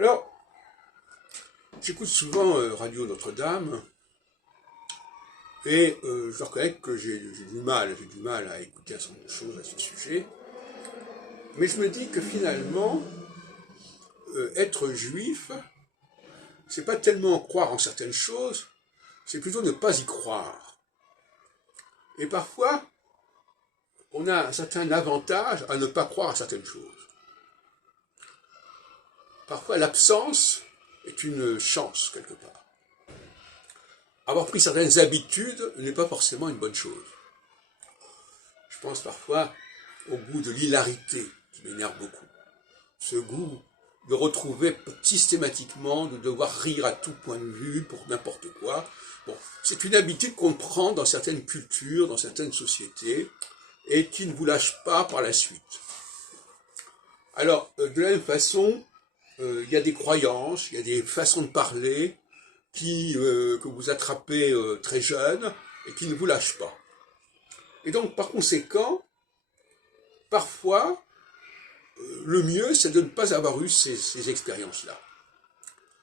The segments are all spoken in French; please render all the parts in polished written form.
Alors, j'écoute souvent Radio Notre-Dame, et je reconnais que j'ai du mal à écouter un certain nombre de choses à ce sujet, mais je me dis que finalement, être juif, c'est pas tellement croire en certaines choses, c'est plutôt ne pas y croire. Et parfois, on a un certain avantage à ne pas croire à certaines choses. Parfois, l'absence est une chance, quelque part. Avoir pris certaines habitudes n'est pas forcément une bonne chose. Je pense parfois au goût de l'hilarité, qui m'énerve beaucoup. Ce goût de retrouver systématiquement, de devoir rire à tout point de vue pour n'importe quoi. Bon, c'est une habitude qu'on prend dans certaines cultures, dans certaines sociétés, et qui ne vous lâche pas par la suite. Alors, de la même façon, il y a des croyances, il y a des façons de parler que vous attrapez très jeune et qui ne vous lâchent pas. Et donc, par conséquent, parfois, le mieux, c'est de ne pas avoir eu ces expériences-là.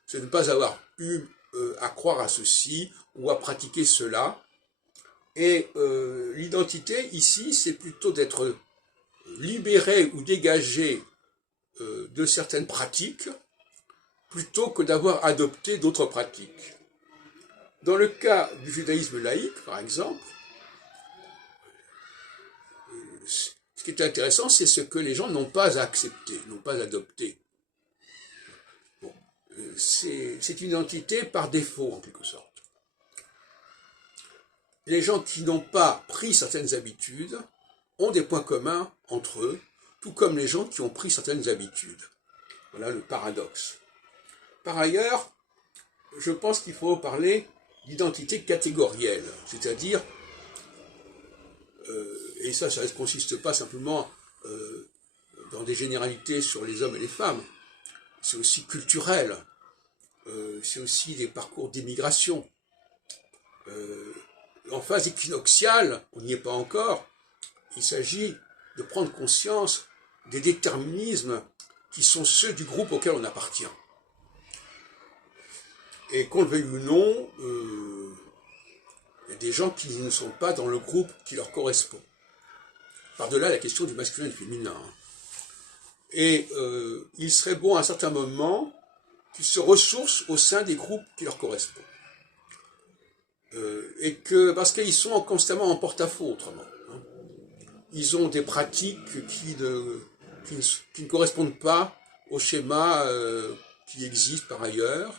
C'est de ne pas avoir eu à croire à ceci ou à pratiquer cela. Et l'identité, ici, c'est plutôt d'être libéré ou dégagé de certaines pratiques, plutôt que d'avoir adopté d'autres pratiques. Dans le cas du judaïsme laïque, par exemple, ce qui est intéressant, c'est ce que les gens n'ont pas accepté, n'ont pas adopté. Bon, c'est une identité par défaut, en quelque sorte. Les gens qui n'ont pas pris certaines habitudes ont des points communs entre eux, tout comme les gens qui ont pris certaines habitudes. Voilà le paradoxe. Par ailleurs, je pense qu'il faut parler d'identité catégorielle, c'est-à-dire, et ça ne consiste pas simplement dans des généralités sur les hommes et les femmes, c'est aussi culturel, c'est aussi des parcours d'immigration. En phase équinoxiale, on n'y est pas encore, il s'agit de prendre conscience des déterminismes qui sont ceux du groupe auquel on appartient. Et qu'on le veuille ou non, il y a des gens qui ne sont pas dans le groupe qui leur correspond. Par-delà la question du masculin et du féminin. Et il serait bon à un certain moment qu'ils se ressourcent au sein des groupes qui leur correspondent. Parce qu'ils sont constamment en porte-à-faux autrement. Hein. Ils ont des pratiques qui ne correspondent pas au schéma qui existe par ailleurs.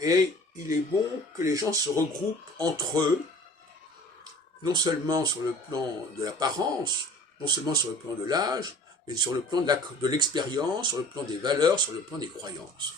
Et il est bon que les gens se regroupent entre eux, non seulement sur le plan de l'apparence, non seulement sur le plan de l'âge, mais sur le plan de l'expérience, sur le plan des valeurs, sur le plan des croyances.